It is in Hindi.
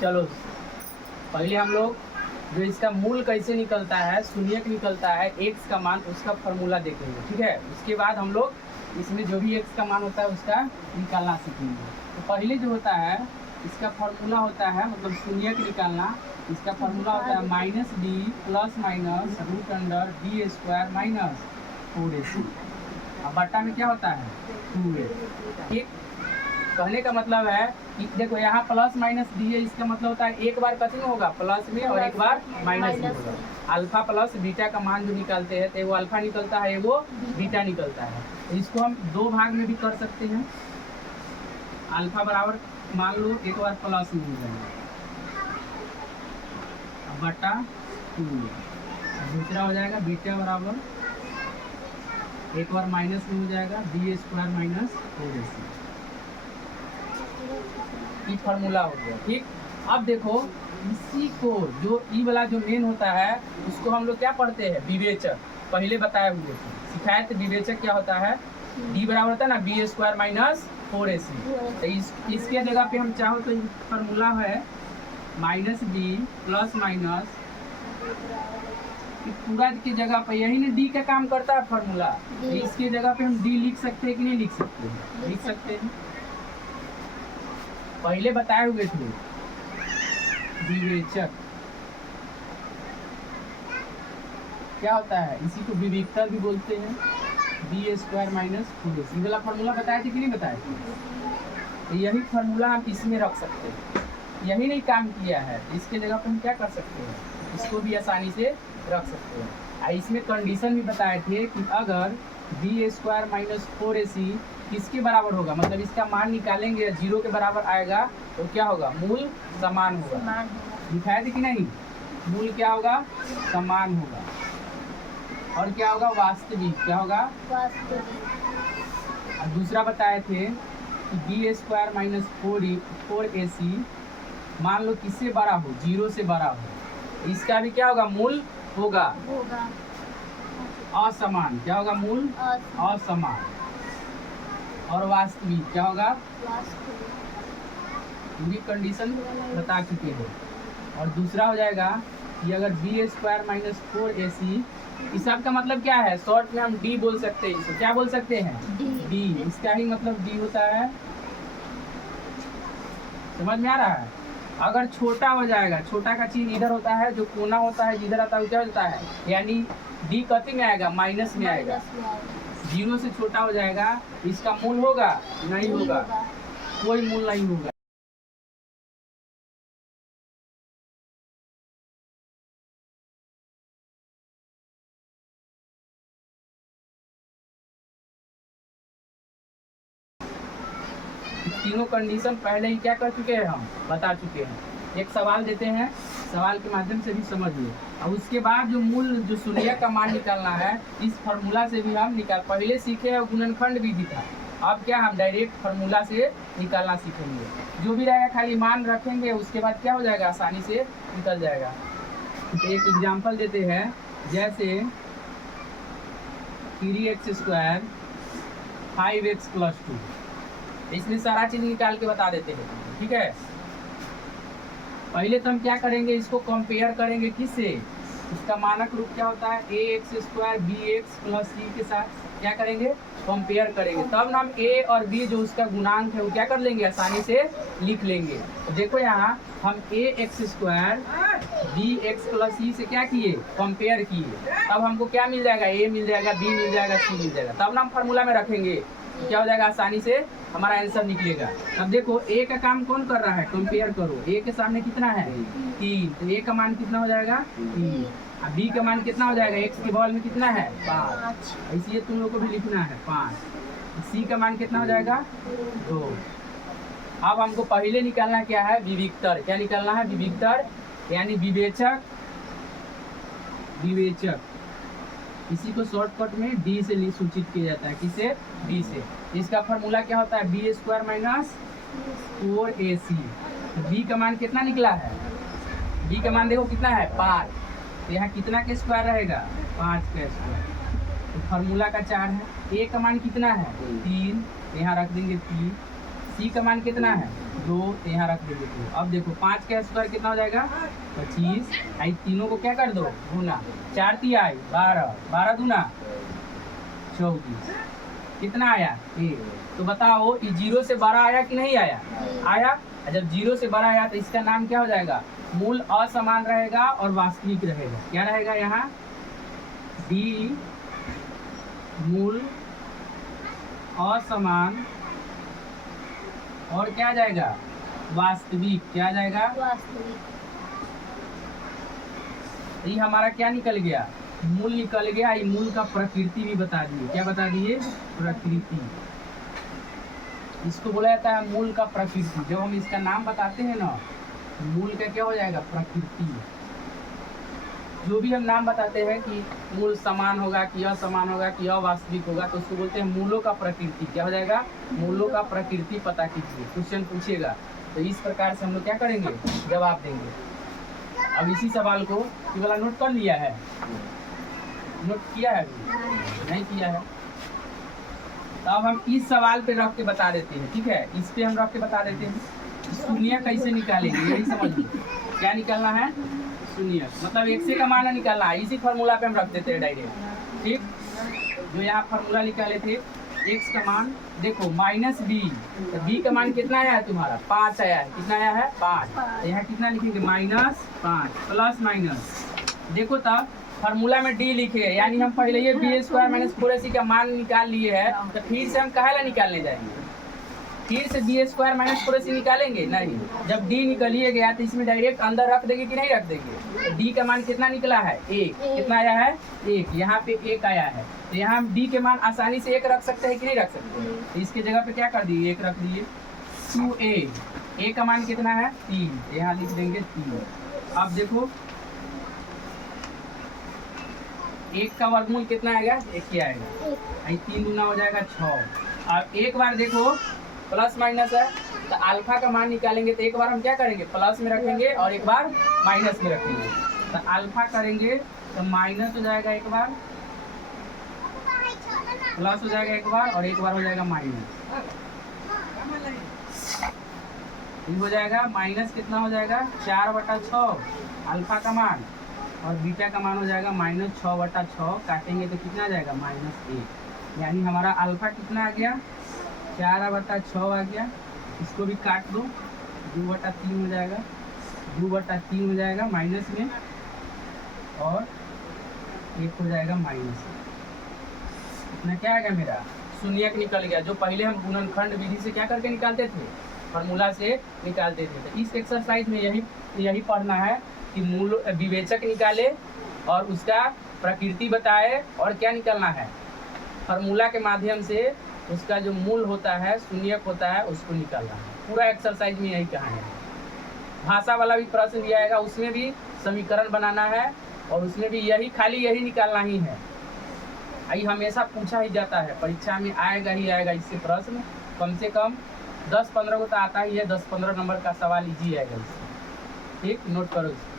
चलो पहले हम लोग जो इसका मूल कैसे निकलता है, शून्यक निकलता है एक्स का मान, उसका फॉर्मूला देखेंगे, ठीक है। उसके बाद हम लोग इसमें जो भी एक्स का मान होता है उसका निकालना सीखेंगे। तो पहले जो होता है इसका फॉर्मूला होता है, मतलब शून्यक निकालना, इसका फॉर्मूला होता है minus D plus minus root under D square minus 4ac। अब बट्टा में क्या होता है 2a, ठीक। कहने का मतलब है कि देखो यहाँ प्लस माइनस डी है, इसका मतलब होता है एक बार कथी में होगा प्लस में और एक बार माइनस में होगा। अल्फा प्लस बीटा का मान जो निकालते हैं तो वो अल्फा निकलता है, वो बीटा निकलता है। तो इसको हम दो भाग में भी कर सकते हैं। अल्फा बराबर मान लो एक बार प्लस में हो जाएगा बटा 2, दूसरा हो जाएगा बीटा बराबर एक बार माइनस में हो जाएगा डी स्क्वायर माइनस 4ac। ये फार्मूला हो गया, ठीक। अब देखो इसी को जो ई वाला जो मेन होता है उसको हम लोग क्या पढ़ते हैं, विवेचक। पहले बताए हुए थे, सिखाए थे विवेचक क्या होता है। डी बराबर होता है ना बी स्क्वायर माइनस 4ac। तो इसके जगह पे हम चाहो तो फार्मूला है माइनस डी प्लस माइनस, पूरा की जगह पे यही ना डी का काम करता है फार्मूला। तो इसके जगह पे हम डी लिख सकते हैं कि नहीं लिख सकते हैं, लिख सकते हैं। पहले बताए हुए थे विवेचक क्या होता है, इसी को विविक्तर भी बोलते हैं, बी स्क्वायर माइनस 4ac वाला फार्मूला बताए थे कि नहीं बताए थे। यही फार्मूला हम इसमें रख सकते हैं, यही नहीं काम किया है, इसके जगह पर हम क्या कर सकते हैं, इसको भी आसानी से रख सकते हैं। इसमें कंडीशन भी बताए थे कि अगर बी स्क्वायर माइनस 4ac किसके बराबर होगा, मतलब इसका मान निकालेंगे 0 के बराबर आएगा तो क्या होगा, मूल समान होगा। दिखाया थी कि नहीं, मूल क्या होगा, समान होगा। और क्या होगा, वास्तविक क्या होगा, वास्तविक। और दूसरा बताए थे कि बी स्क्वायर माइनस 4ac मान लो किससे बड़ा हो, 0 से बड़ा हो, इसका भी क्या होगा, मूल होगा असमान। क्या होगा, मूल असमान। और वास्तविक क्या होगा, पूरी कंडीशन बता चुके हैं। और दूसरा हो जाएगा कि अगर बी स्क्वायर माइनस 4ac, इस सब का मतलब क्या है, शॉर्ट में हम डी बोल सकते हैं, इसको क्या बोल सकते हैं, डी। इसका ही मतलब डी होता है, समझ में आ रहा है। अगर छोटा हो जाएगा, छोटा का चीज इधर होता है, जो कोना होता है जिधर आता है क्या होता है, यानी डी कथी में आएगा, माइनस में आएगा। 0 से छोटा हो जाएगा, इसका मूल होगा, नहीं होगा, कोई मूल नहीं होगा। तीनों कंडीशन पहले ही क्या कर चुके हैं, हम बता चुके हैं। एक सवाल देते हैं, सवाल के माध्यम से भी समझिए। और उसके बाद जो मूल जो शून्य का मान निकालना है, इस फार्मूला से भी हम पहले सीखे हैं, गुणनखंड विधि था। अब क्या हम डायरेक्ट फार्मूला से निकालना सीखेंगे। जो भी रहेगा खाली मान रखेंगे, उसके बाद क्या हो जाएगा, आसानी से निकल जाएगा। तो एक एग्जाम्पल देते हैं, जैसे 3x स्क्वायर 5x प्लस 2, इसमें सारा चीज निकाल के बता देते हैं, ठीक है। पहले तो हम क्या करेंगे, इसको कंपेयर करेंगे किससे, इसका मानक रूप क्या होता है, ax square bx plus c के साथ क्या करेंगे, कंपेयर करेंगे। तब ना हम a और b जो उसका गुणांक है वो क्या कर लेंगे, आसानी से लिख लेंगे। तो देखो यहाँ हम ax square bx plus c से क्या किए, कंपेयर किए। तब हमको क्या मिल जाएगा, a मिल जाएगा, b मिल जाएगा, c मिल जाएगा। तब ना हम फार्मूला में रखेंगे, क्या हो जाएगा, आसानी से हमारा आंसर निकलेगा। अब देखो a का काम कौन कर रहा है, कंपेयर करो। a के सामने कितना है, 3, तो a का मान कितना हो जाएगा, 3। अब b का मान कितना हो जाएगा, x के बगल में कितना है, 5, इसलिए तुम लोग को भी लिखना है 5। c का मान कितना हो जाएगा, 2। अब हमको पहले निकालना क्या है, विविक्तर। क्या निकालना है, विविक्तर, यानी विवेचक। विवेचक इसी को शॉर्टकट में डी से सूचित किया जाता है, किसे, डी से। इसका फार्मूला क्या होता है, बी स्क्वायर माइनस 4ac। तो बी का मान कितना निकला है, बी का मान देखो कितना है, 5। तो यहाँ कितना का स्क्वायर रहेगा, 5 का स्क्वायर। तो फार्मूला का 4 है। ए का मान कितना है, 3, यहाँ रख देंगे 3। सी का मान कितना है, 2 तो यहाँ रख देंगे 2। अब देखो 5 का स्क्वायर कितना हो जाएगा 25। आई तीनों को क्या कर दो गुना, 4 तिया 12, 12 दूना 24। कितना आया 1। तो बताओ ये 0 से बड़ा आया कि नहीं आया, आया। जब 0 से बड़ा आया तो इसका नाम क्या हो जाएगा, मूल असमान रहेगा और वास्तविक रहेगा। क्या रहेगा यहाँ डी मूल असमान और क्या आ जाएगा वास्तविक। क्या आ जाएगा वास्तविक। ये हमारा क्या निकल गया, मूल निकल गया। ये मूल का प्रकृति भी बता दिए। क्या बता दिए, प्रकृति। इसको बोला जाता है मूल का प्रकृति। जब हम इसका नाम बताते हैं ना, मूल का क्या हो जाएगा प्रकृति। जो भी हम नाम बताते हैं कि मूल समान होगा कि असमान होगा कि अवास्तविक होगा, तो उसको बोलते हैं मूलों का प्रकृति। क्या हो जाएगा, मूलों का प्रकृति पता कीजिए। क्वेश्चन पूछेगा तो इस प्रकार से हम लोग क्या करेंगे, जवाब देंगे। अब इसी सवाल को ये वाला नोट कर लिया है, नोट किया है अभी नहीं किया है, तो अब हम इस सवाल पे रख के बता देते हैं। ठीक है, इस पे हम रख के बता देते हैं शून्य कैसे निकालेंगे, यही समझिए। क्या निकालना है, शून्य मतलब एक से का मान निकालना है। इसी फार्मूला पे हम रख देते हैं डायरेक्ट। ठीक, जो यहाँ फार्मूला निकाले थे, x का मान देखो माइनस बी, तो b का मान कितना आया है तुम्हारा 5 आया है। कितना आया है 5। तो यहाँ कितना लिखेंगे -5 प्लस माइनस। देखो तब फार्मूला में d लिखे, यानी हम पहले ये b² - 4ac का मान निकाल लिए है, तो फिर से हम कहाँ ला निकालने जाएंगे, फिर से b² - 4ac निकालेंगे नहीं। जब d निकलिए गया तो इसमें डायरेक्ट अंदर रख देंगे कि नहीं रख देंगे। तो d का मान कितना निकला है 1। कितना आया है 1, यहाँ पे 1 आया है। तो यहाँ हम d के मान आसानी से 1 रख सकते हैं कि नहीं रख सकते। तो इसके जगह पे क्या कर दिए 1 रख दिए। 2a, a का मान कितना है 3, यहाँ लिख देंगे 3। अब देखो 1 का वर्गमूल कितना आएगा 1 ही आएगा। 3 गुना हो जाएगा 6। अब एक बार देखो प्लस माइनस है, तो अल्फा का मान निकालेंगे तो एक बार हम क्या करेंगे प्लस में रखेंगे और एक बार माइनस में रखेंगे। तो अल्फा करेंगे तो माइनस हो जाएगा एक बार, प्लस हो जाएगा एक बार और एक बार हो जाएगा माइनस। हो जाएगा माइनस कितना हो जाएगा 4/6 अल्फा का मान, और बीटा का मान हो जाएगा -6/6। काटेंगे तो कितना आ जाएगा -1। यानी हमारा अल्फा कितना आ गया 4/6 आ गया। इसको भी काट दो, 2/3 हो जाएगा, 2/3 हो जाएगा माइनस में, और 1 हो जाएगा माइनस में। इतना क्या आएगा मेरा शून्यक निकल गया। जो पहले हम गुणनखंड विधि से क्या करके निकालते थे, फार्मूला से निकालते थे। तो इस एक्सरसाइज में यही पढ़ना है कि मूल विवेचक निकाले और उसका प्रकृति बताए, और क्या निकालना है फार्मूला के माध्यम से उसका जो मूल होता है शून्यक होता है उसको निकालना है। पूरा एक्सरसाइज में यही कहानी है। भाषा वाला भी प्रश्न दिया जाएगा, उसमें भी समीकरण बनाना है और उसमें भी खाली यही निकालना ही है। यही हमेशा पूछा ही जाता है, परीक्षा में आएगा ही आएगा इससे प्रश्न। कम से कम 10-15 को तो आता ही है, 10-15 नंबर का सवाल इजी आएगा इससे। ठीक, नोट करो इसको।